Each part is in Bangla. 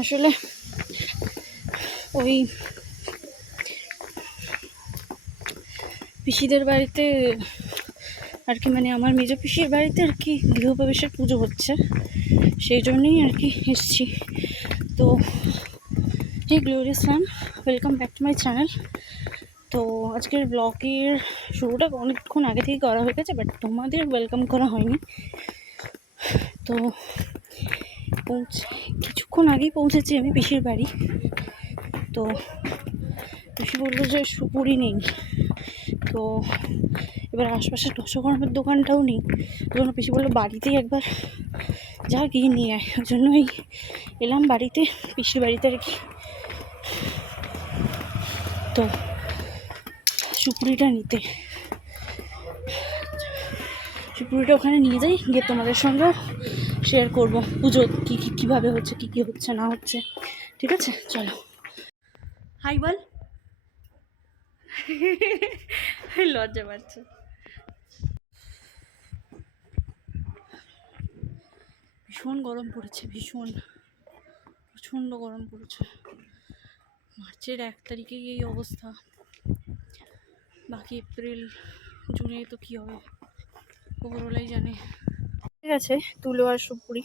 আসলে ওই পিসিদের বাড়িতে আর কি, মানে আমার মেজ পিসির বাড়িতে আর কি গৃহপ্রবেশের পুজো হচ্ছে, সেই জন্যই আর কি এসছি। তো hey glorious fan, welcome back to my channel. তো আজকের ব্লগের শুরুটা অনেকক্ষণ আগে থেকেই করা হয়ে গেছে, বাট তোমাদের ওয়েলকাম করা হয়নি। তো কিছুক্ষণ আগেই পৌঁছেছি আমি পিসির বাড়ি। তো পিসি বললো যে সুপুরি নেই, তো এবার আশপাশে দশকর্মের দোকানটাও নেই। তখন পিসি বললো বাড়িতেই একবার যা গিয়ে নিয়ে আয়। ওই জন্যই এলাম বাড়িতে, পিসির বাড়িতে আর কি। তো সুপুরিটা নিতে, সুপুরিটা ওখানে নিয়ে যাই, গিয়ে তোমাদের সঙ্গেও শেয়ার করবো পুজো কীভাবে হচ্ছে, কী হচ্ছে না হচ্ছে। ঠিক আছে, চলো। হাই বল। লজ্জা পাচ্ছে। ভীষণ গরম পড়েছে, প্রচণ্ড গরম পড়েছে। মার্চের 1 তারিখেই এই অবস্থা, বাকি এপ্রিল জুনে তো কী হবে ওপরওয়ালাই জানে। ঠিক আছে, তুলো আর সুপুরি।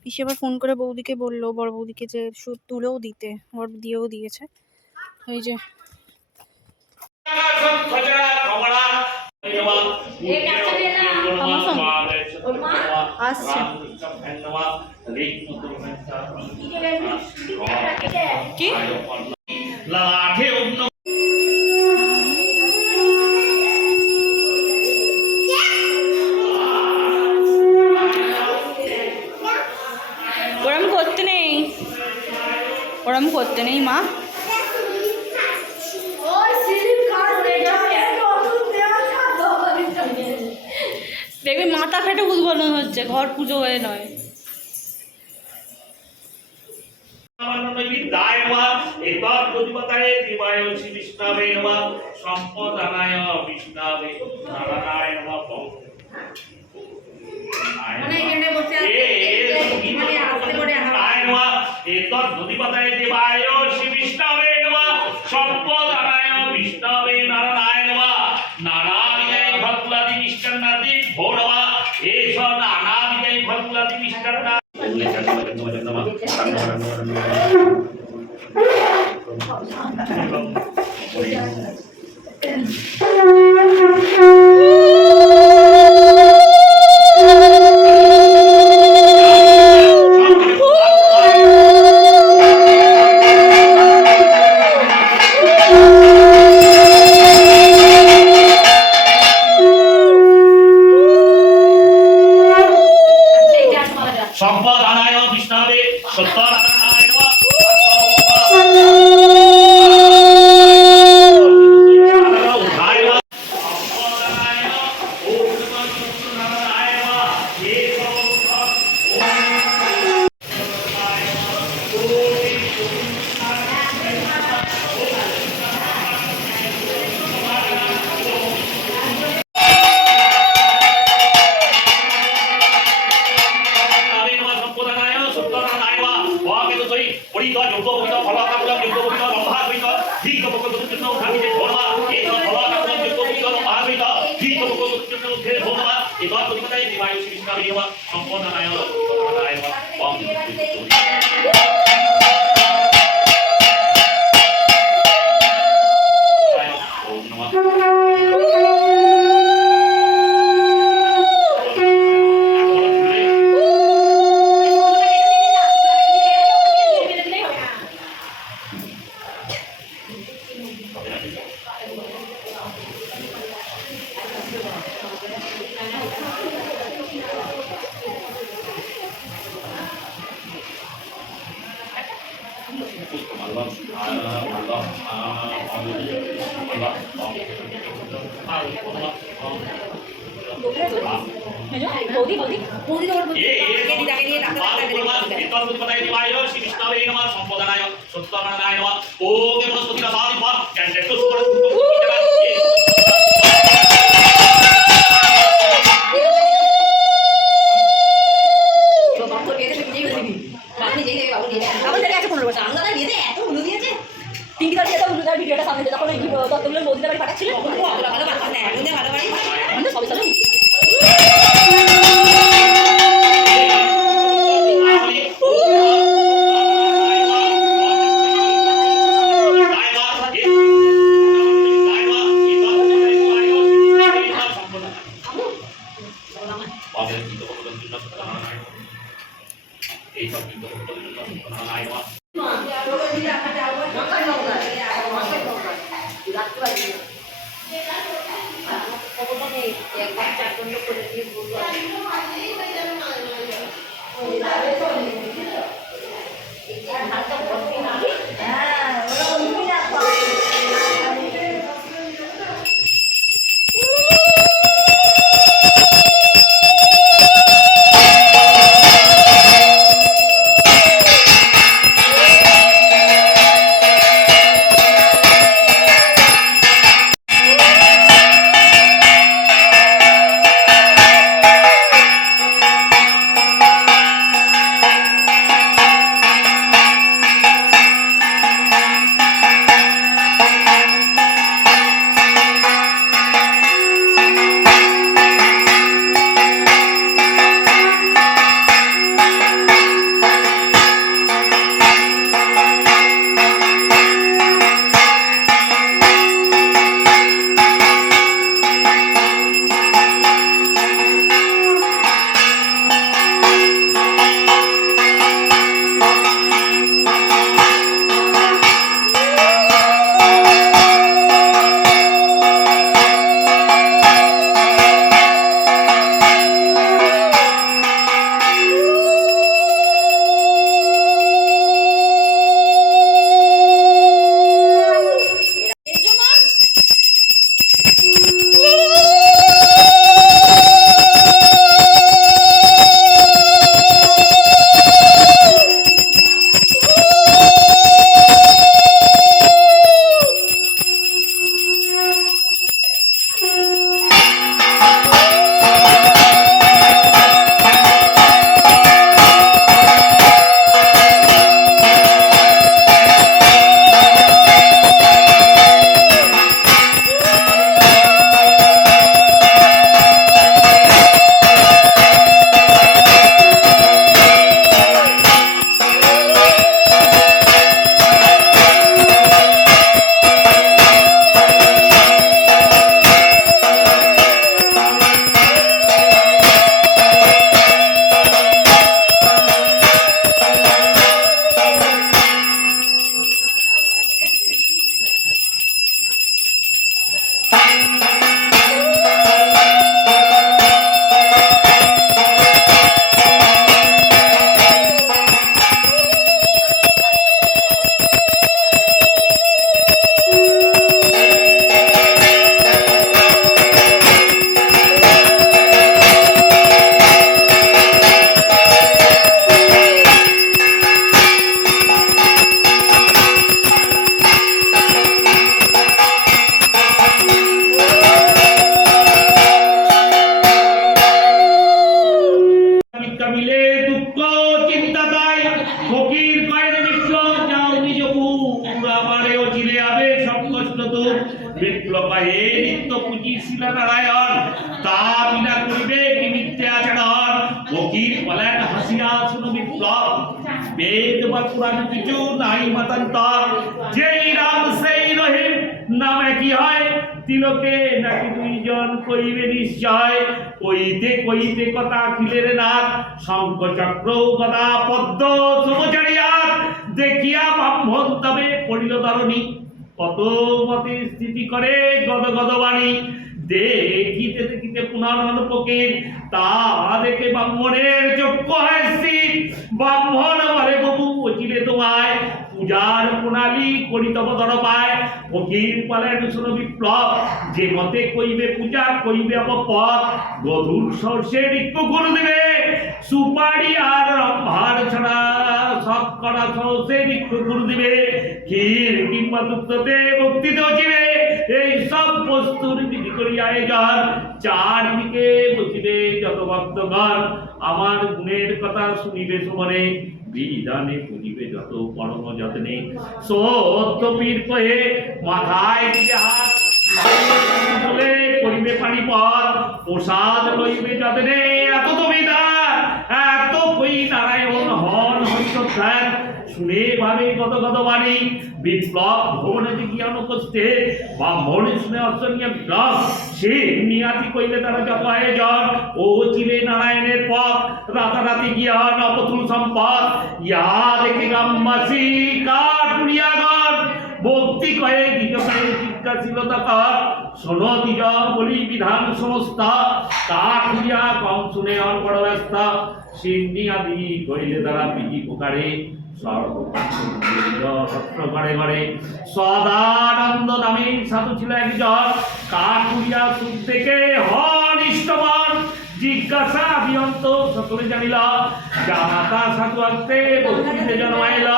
পিসি আবার ফোন করে বৌদিকে বললো, বড় বৌদিকে, যে তুলেও দিতে, বড় দিয়েও দিয়েছে। এই যে আসছে কি ওরম করতে নেই মা। দেখবি মাথা ফেটে উদ্বোধন হচ্ছে, ঘর পুজো হয়ে নয়। আমাদের আছে 15 বছর আমরা বিয়েতে এত উলু দিয়েছে তিনটি গাড়ি এত উলু দেওয়ার ভিডিওটা সামনে যখন ওই ততগুলো মোদিদের বাড়ি পাঠাচ্ছিল ভালো ভালো বাড়ি আমাদের সবই চলো তিলকে নাকি দুইজন কইবে নিশ্চয় কইতে কইতে কথা খিলের নাক শঙ্খ চক্র গদা পদ্ম সমচারিয়া দেখিয়া ব্রাহ্মণ তবে পড়িল ধরণী কত মতে স্থিতি করে গদ গদ বাণী দেখিতে দেখিতে পুনরনুপকের তা দেখে ব্রাহ্মণের চক্ষু হয় স্থির ব্রাহ্মণ বলে বাবু বচিলে তোমায় পূজার প্রণালী করি তব দরবায় ফকির পালেন শুনো বিপ্লব যে মতে কইবে পূজা কইবে অপপদ গধুর সর্ষে রিক্ষ করে দেবে সুপারি আর রম্ভার ছাড়া শতকরা সর্ষে রিক্ষ করে দেবে ক্ষীর কিংবা দুগ্ধতে ভক্তি দেবে এই সব বস্তুর বিধি করিয়া আয়োজন চারদিকে বসিবে যত ভক্তগণ আমার গুণের কথা শুনিবে সুমনে বিধানে পুজিবে লইবে যত পরম যত্নে সত্য পীর কহে মাথায় দিবে হাত বলে করিবে পানি পথ প্রসাদ লইবে যত্নে এত তুমি দার এত কই নারায়ণ হন হরিধ্যান শুনে ভাবে কত কত বাণী বিপ্লব ভবনে দেখিয়া অনুপস্থে বা মনে শুনে অর্চনীয় বিপ্লব সে নিয়াতি কইলে তারা যত আয়োজন ও চিলে নারায়ণের পথ রাতারাতি জ্ঞান অপতুল সম্পদ ইয়া দেখে গ্রামবাসী কাটুরিয়াগণ ভক্তি কয়ে দ্বিজকালে জিজ্ঞাসিলতা কর শোনো দ্বিজ বলি বিধান সমস্তা কাটুরিয়া কম শুনে অনবড় ব্যস্ত সিন্নি আদি কইলে তারা পিজি পোকারে ঘরে ঘরে সদানন্দ নামে সাধু ছিল একজন কাকুরিয়া সুখ থেকে হন ইষ্টবর জিজ্ঞাসা বিয়ন্ত সকলে জানিল জামাতা সাধু আসতে বস্তিতে জন্মাইল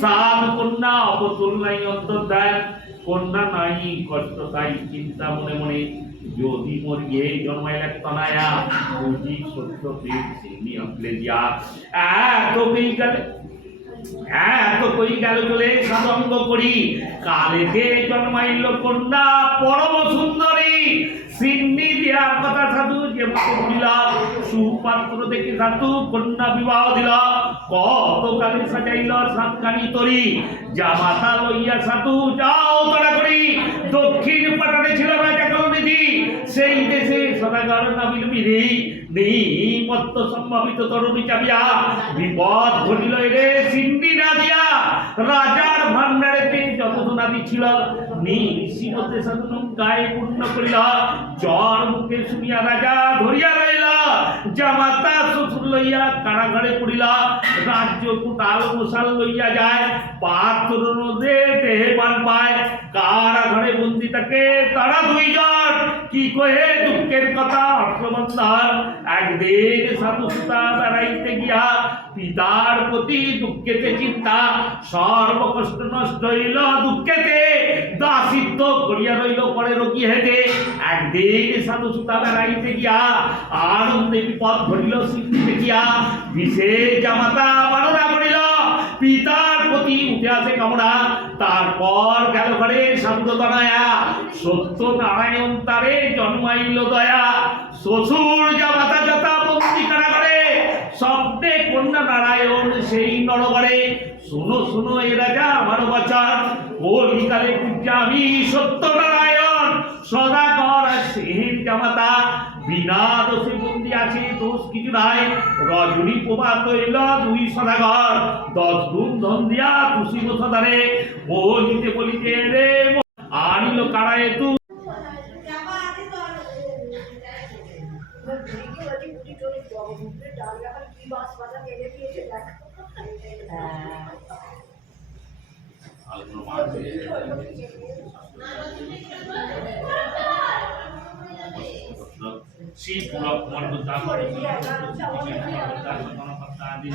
সাধু কন্যা অপতুল নাই অন্তর দেন কন্যা নাই কষ্ট তাই চিন্তা মনে মনে যদি মরিয়ে জন্মাইলে তনায়া বুঝি সত্য প্রেম সিন্নি অকলে দিয়া এত কই গেলে এত কই গেল চলে সাধঙ্গ করি কালেতে জন্মাইল কন্যা পরম সুন্দরী সিন্নি দেওয়ার কথা সাধু যে মতো বলিলা সুপাত্র দেখে সাধু কন্যা বিবাহ দিলা কত কালে সাজাইল সাতখানি তরি জামাতা লইয়া সাধু যাও তারা করি দক্ষিণ পাটনে ছিল রাজা কলনিধি সেই দেশে সদাগর নাবিল বিধি নিপত্ত সম্ভাবিত তরুণী চাবিয়া বিপদ ঘটিল রে সিন্নি না দিয়া রাজার ভান্ডারেতে যত সোনাদি ছিল নিশিমতে সাধু গায়ে পূর্ণ করিল জ্বর মুখে শুনিয়া রাজা ধরিয়া রইল জামাতা শ্বশুর লইয়া কারাগারে পড়িল রাজ্য কুটাল মশাল লইয়া যায় পাত্র নদে দেহে পান পায় কারাগারে বন্দি তাকে তারা দুইজন কি কহে দুঃখের কথা হর্ষবন্ধন একদিন সাধু সুতা বেড়াইতে গিয়া পিতার প্রতি দুঃখেতে চিন্তা সর্বকষ্ট নষ্ট হইল দুঃখেতে দাসিত্ব করিয়া রইল পরে রোগী হেদে একদিন সাধু সুতা বেড়াইতে গিয়া আনন্দে বিপদ ঘটিল সিন্নিতে গিয়া বিশেষ জামাতা বারণা করিল পিতার প্রতি উঠে আসে কামনা তারপর গেল ঘরে সাধু তনায়া সত্য নারায়ণ তারে জন্মাইল দয়া শ্বশুর জামাতা যথা বন্দি কারাগারে স্বপ্নে কন্যা নারায়ণ সেই নরবরে শুনো শুনো এ রাজা আমার বচন কলিকালে পূজা আমি সত্য নারায়ণ সদাগর সেন জামাতা বিনা দোষে বন্দি আছে দোষ কিছু নাই রজনী প্রভাত হইল দুই সদাগর 10 গুণ ধন দিয়া খুশি সদারে বলিতে বলিতে রে আনিল কারায়ে তু শিবপুরক মন্ডল আদি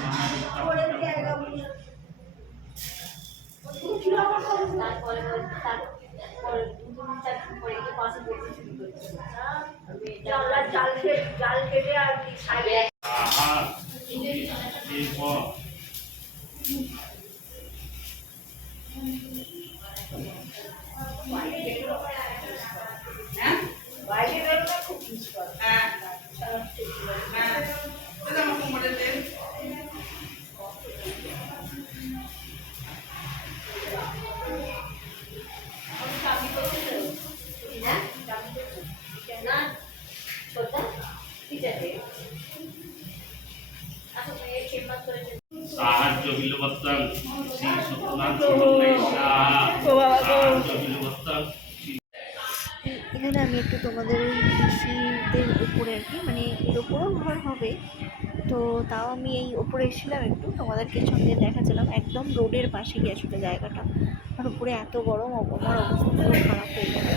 জাল কেটে আর বাইরে বেরোনো খুব মুশকিল। হ্যাঁ সাহায্য বিলবর্তন শ্রী সত্যনাথ সাহায্য বিলবর্তন। এখানে আমি একটু তোমাদের ওই পিসিদের উপরে আর কি মানে এর উপরেও ঘর হবে তো তাও আমি এই উপরে এসেছিলাম একটু তোমাদেরকে সঙ্গে দেখাচ্ছিলাম একদম রোডের পাশে গিয়েছিল জায়গাটা আর উপরে এত গরম আমার অবস্থা পুরো খারাপ হয়ে গেছে।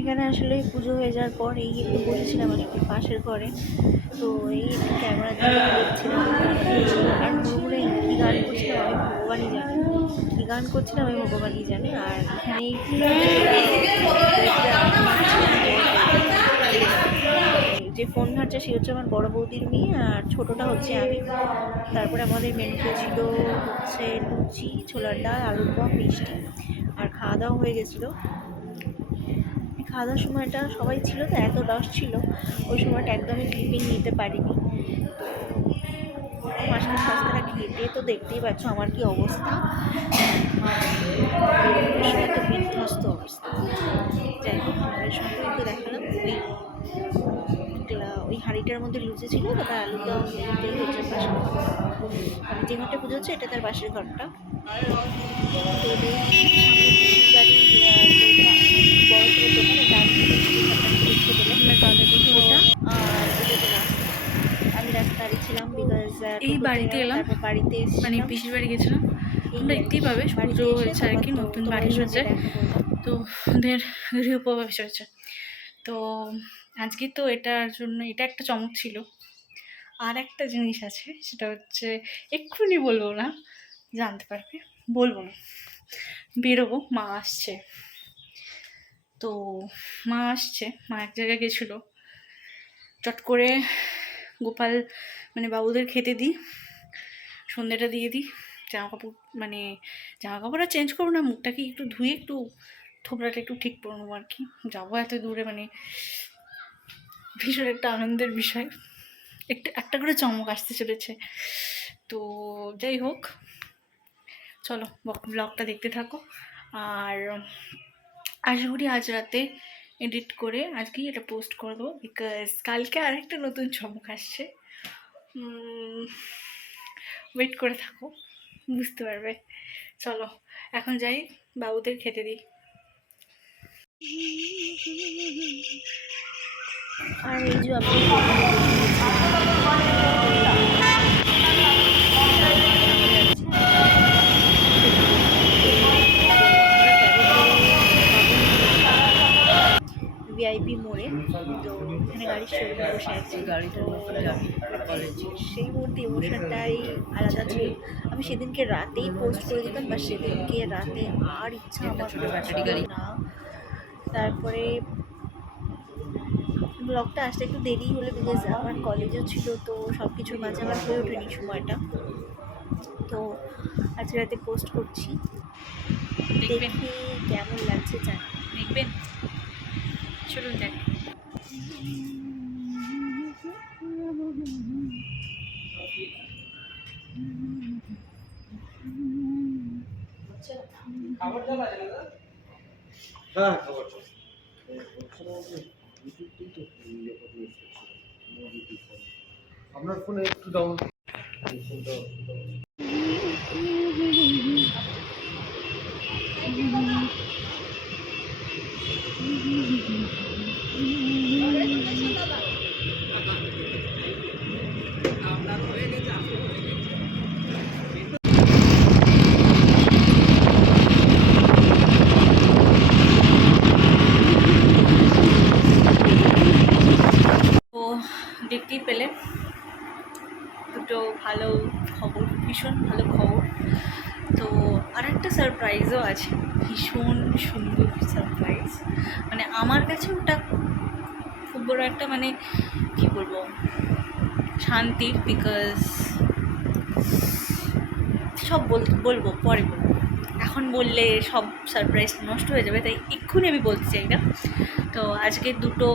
এখানে আসলে পুজো হয়ে যাওয়ার পর এই একটু বসেছিলাম আর কি পাশের ঘরে তো এই একটু ক্যামেরা দেখছিলাম আর পুরোপুরি কী গান করছিলাম আমি ভগবানই জানি কী গান করছিলাম আমি ভগবানই জানি আর এখানে যে ফোন ঘাটছে সে হচ্ছে আমার বড় বৌদির মেয়ে, আর ছোটোটা হচ্ছে আমি। তারপরে আমাদের মেনুতে ছিল হচ্ছে লুচি, ছোলার ডাল, আলুর দম, মিষ্টি, আর খাওয়া দাওয়া হয়ে গেছিলো। খাওয়া দাওয়ার সময়টা সবাই ছিল তো, এত রস ছিল ওই সময়টা একদমই ক্লিপিং নিতে পারিনি। তো মাঝখানে ফাঁসখানা ঘেটে তো দেখতেই পাচ্ছ আমার কি অবস্থা, সময় তো বিধ্বস্ত অবস্থা। যাই হোক, আমাদের সঙ্গে একটু দেখালাম ওই হাঁড়িটার মধ্যে লুচি ছিল, তারপর আলুর দম, এটাই হচ্ছে পাশের ঘর। আমি যে ঘরটা পুজো হচ্ছে এটা তার পাশের ঘরটা। তো এদের সামনে পিসির বাড়ি বড় করে দোকানে ডান ওটা, আর এটা তো রাস্তা। আমি রাস্তা দাঁড়িয়েছিলাম বিকজ এই বাড়িতে এলাম, তারপর বাড়িতে মানে এসেছিলাম। পিসির বাড়ি গেছিলাম। তোমরা দেখতেই পাবে পুজো হয়েছে আর কি, নতুন বাড়ি হয়েছে, তো ওদের গৃহপ্রবেশ হয়েছে। তো আজকে তো এটার জন্য এটা একটা চমক ছিল। আর একটা জিনিস আছে, সেটা হচ্ছে এক্ষুনি বলবো না, জানতে পারবে, বলবো না, বেরোবো। মা আসছে, তো মা আসছে, মা এক জায়গায় গেছিলো, চট করে গোপাল মানে বাবুদের খেতে দিই, সন্ধ্যেটা দিয়ে দিই, জামা কাপড় মানে জামা কাপড়টা চেঞ্জ করবো না, মুখটাকে একটু ধুয়ে একটু থোবড়াটা একটু ঠিক করে নেবো আর কি। যাবো এত দূরে, মানে ভীষণ একটা আনন্দের বিষয়, একটা করে চমক আসতে চলেছে। তো যাই হোক, চলো ব্লগটা দেখতে থাকো। আর আশা করি আজ রাতে এডিট করে আজকেই এটা পোস্ট করে দেবো, বিকজ কালকে আরেকটা নতুন চমক আসছে। ওয়েট করে থাকো, বুঝতে পারবে। চলো এখন যাই, বাবুদের খেতে দিই। আর এই যে আমি ভিআইপি মোড়ে, তো এখানে গাড়ির শোরুমে বসে আছি, গাড়িটা সেই মুহূর্তে ইমোশনটাই আলাদা ছিল। আমি সেদিনকে রাতেই পোস্ট করে দিতাম, বা সেদিনকে রাতে আর ইচ্ছা আমার না। তারপরে ব্লগটা আসতে একটু দেরি হলো, বিকজ আমার কলেজও ছিল, তো সব কিছুর মাঝে আমার হয়ে ওঠেনি সময়টা। তো আজ রাতে পোস্ট করছি, দেখি কেমন লাগছে জানি। দেখবেন, চলুন দেখ। হ্যাঁ খাবার আপনার ফোনে একটু ডাউন তো দেখতেই পেলে দুটো ভালো খবর, ভীষণ ভালো খবর। তো আর একটা সারপ্রাইজও আছে, ভীষণ সুন্দর সারপ্রাইজ। মানে আমার কাছে ওটা খুব বড় একটা মানে কী বলবো শান্তির, বিকজ সব বলবো পরে বলবো, এখন বললে সব সারপ্রাইজ নষ্ট হয়ে যাবে, তাই এক্ষুনি আমি বলতে চাই না। তো আজকে দুটো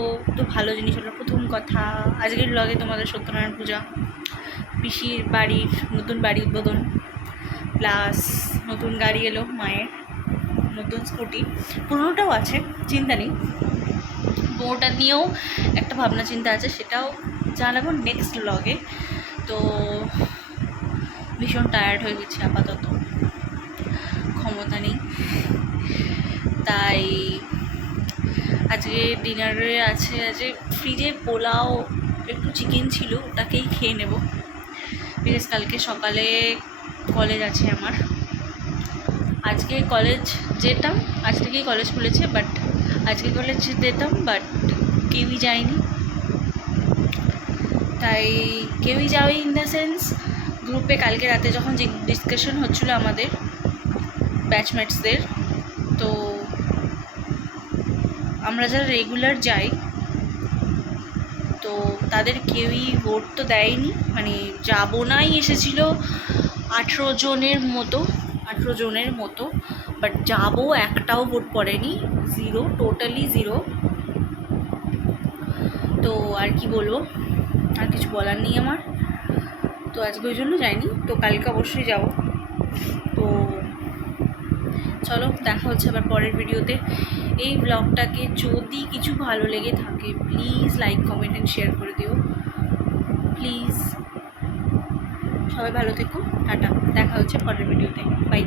ভালো জিনিস হলো। প্রথম কথা, আজকের ব্লগে তোমাদের সত্যনারায়ণ পূজা, পিসির বাড়ির নতুন বাড়ি উদ্বোধন, প্লাস নতুন গাড়ি এলো মায়ের, নতুন স্কুটি, পুরোনোটাও আছে, চিন্তা নেই, ওটা নিয়েও একটা ভাবনা চিন্তা আছে, সেটাও জানাবো নেক্সট ব্লগে। তো ভীষণ টায়ার্ড হয়ে গেছি, আপাতত ক্ষমতা নেই, তাই আজকে ডিনারে আছে, আজকে ফ্রিজে পোলাও একটু চিকেন ছিল, ওটাকেই খেয়ে নেব, বিকজ কালকে সকালে কলেজ আছে আমার। আজকে কলেজ যেতাম, আজ থেকেই কলেজ খুলেছে, বাট আজকে কলেজ যেতাম বাট কেউই যায়নি, তাই কেউই যাবে ইন দ্য সেন্স গ্রুপে কালকে রাতে যখন যে ডিসকাশন হচ্ছিলো আমাদের ব্যাচমেটসদের, তো আমরা যারা রেগুলার যাই, তো তো তাদের কেউই ভোট তো দেয়নি, মানে যাবো নাই এসেছিলো 18 জনের মতো, বাট যাবো একটাও ভোট পড়েনি, জিরো, টোটালি জিরো। তো আর কি বলবো, আর কিছু বলার নেই আমার। তো আজকে ওই জন্য যাইনি, তো কালকে অবশ্যই যাব। তো চলো দেখা হচ্ছে আবার পরের ভিডিওতে। এই ব্লগটাকে যদি কিছু ভালো লেগে থাকে please like comment and share করে দিও প্লিজ। সবাই ভালো থেকো, টাটা, দেখা হচ্ছে পরের ভিডিওতে, বাই।